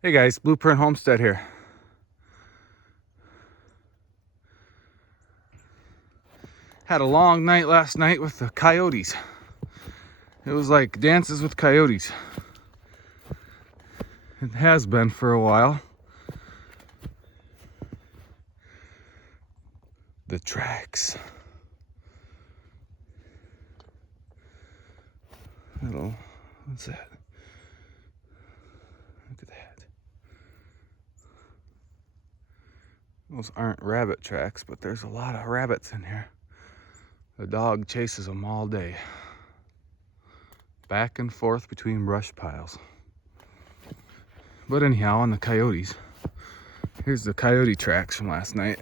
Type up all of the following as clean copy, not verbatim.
Hey guys, Blueprint Homestead here. Had a long night last night with the coyotes. It was like dances with coyotes. It has been for a while. The tracks. What's that? Look at that. Those aren't rabbit tracks, but there's a lot of rabbits in here. The dog chases them all day. Back and forth between brush piles. But anyhow, on the coyotes, here's the coyote tracks from last night.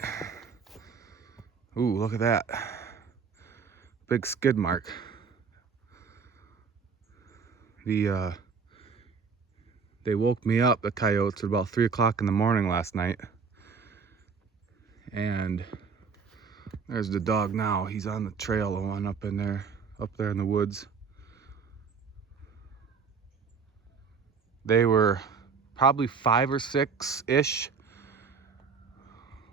Ooh, look at that. Big skid mark. They woke me up, the coyotes, at about 3 o'clock in the morning last night. And there's the dog now. He's on the trail, the one up there in the woods. They were probably 5 or 6-ish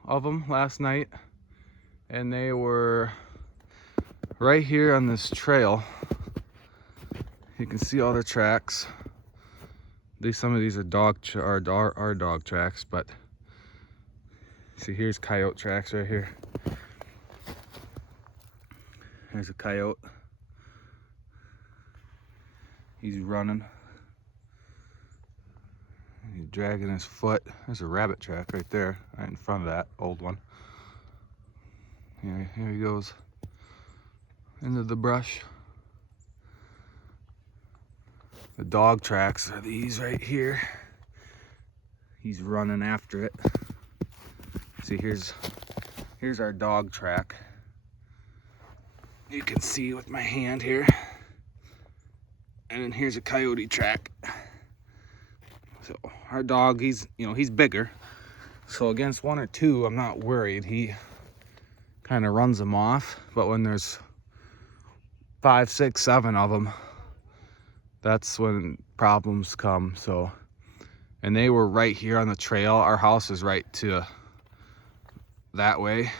of them last night. And they were right here on this trail. You can see all their tracks. Some of these are dog tracks, but see, here's coyote tracks right here. There's a coyote. He's running. He's dragging his foot. There's a rabbit track right there, right in front of that old one. Here he goes into the brush. The dog tracks are these right here. He's running after it. See, here's our dog track. You can see with my hand here. And then here's a coyote track. So our dog, he's bigger. So against 1 or 2, I'm not worried. He kind of runs them off. But when there's 5, 6, 7 of them, that's when problems come. So, and they were right here on the trail. Our house is right to that way.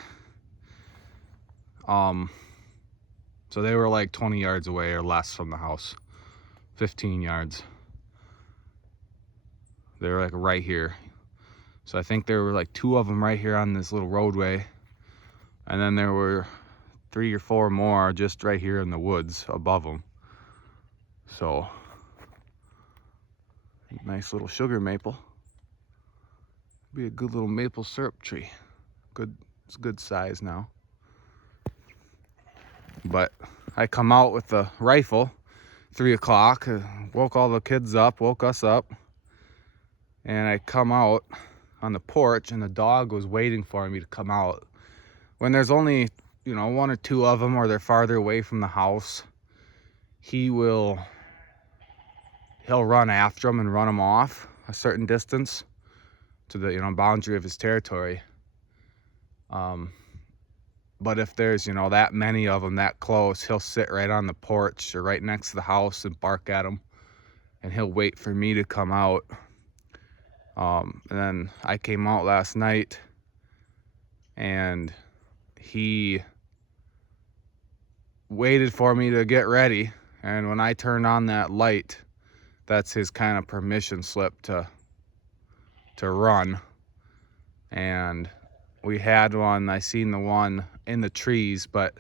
So they were like 20 yards away or less from the house. 15 yards. They were like right here. So I think there were like 2 of them right here on this little roadway. And then there were 3 or 4 more just right here in the woods above them. So, nice little sugar maple. Be a good little maple syrup tree. It's good size now. But I come out with the rifle, 3 o'clock, woke all the kids up, woke us up. And I come out on the porch and the dog was waiting for me to come out. When there's only, 1 or 2 of them, or they're farther away from the house, he'll run after them and run them off a certain distance to the, boundary of his territory. But if there's, that many of them that close, he'll sit right on the porch or right next to the house and bark at them. And he'll wait for me to come out. And then I came out last night and he waited for me to get ready. And when I turned on that light, that's his kind of permission slip to run. And we had one, I seen the one in the trees, but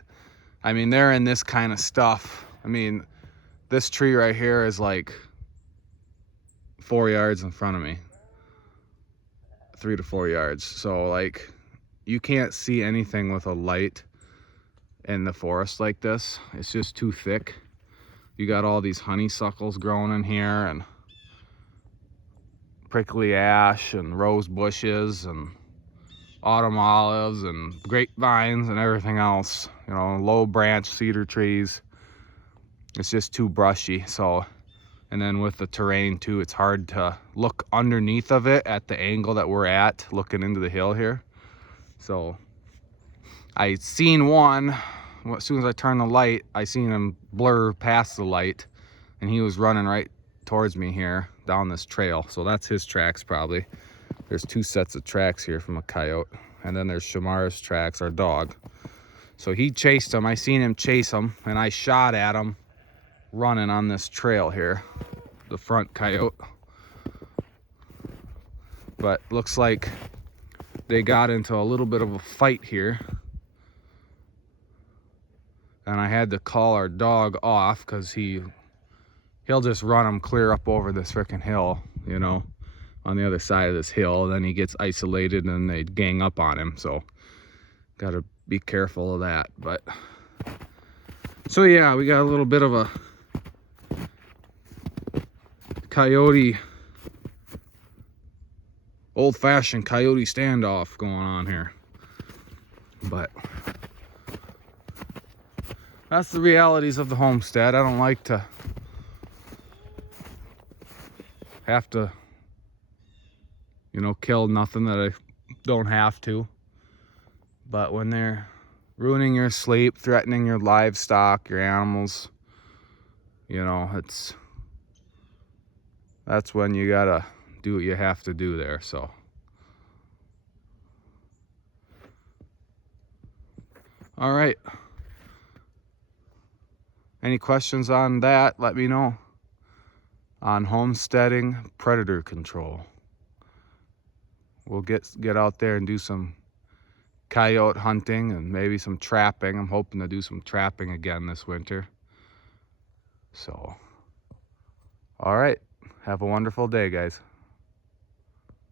I mean, they're in this kind of stuff. I mean, this tree right here is like 4 yards in front of me. 3 to 4 yards. So like, you can't see anything with a light in the forest like this. It's just too thick. You got all these honeysuckles growing in here and prickly ash and rose bushes and autumn olives and grapevines and everything else, low branch cedar trees. It's just too brushy. So, and then with the terrain too, it's hard to look underneath of it at the angle that we're at, looking into the hill here. So I seen one, as soon as I turned the light, I seen him blur past the light, and he was running right towards me here down this trail. So that's his tracks probably. There's 2 sets of tracks here from a coyote. And then there's Shamar's tracks, our dog. So he chased him. I seen him chase him, and I shot at him running on this trail here, the front coyote. But looks like they got into a little bit of a fight here. And I had to call our dog off because he'll just run him clear up over this freaking hill, you know, on the other side of this hill. Then he gets isolated and they gang up on him. So gotta be careful of that. But so yeah, we got a little bit of a coyote, old-fashioned coyote standoff going on here. But that's the realities of the homestead. I don't like to have to, you know, kill nothing that I don't have to. But when they're ruining your sleep, threatening your livestock, your animals, you know, that's when you gotta do what you have to do there. So all right, any questions on that, let me know. On homesteading predator control, we'll get out there and do some coyote hunting and maybe some trapping. I'm hoping to do some trapping again this winter. So all right, have a wonderful day, guys.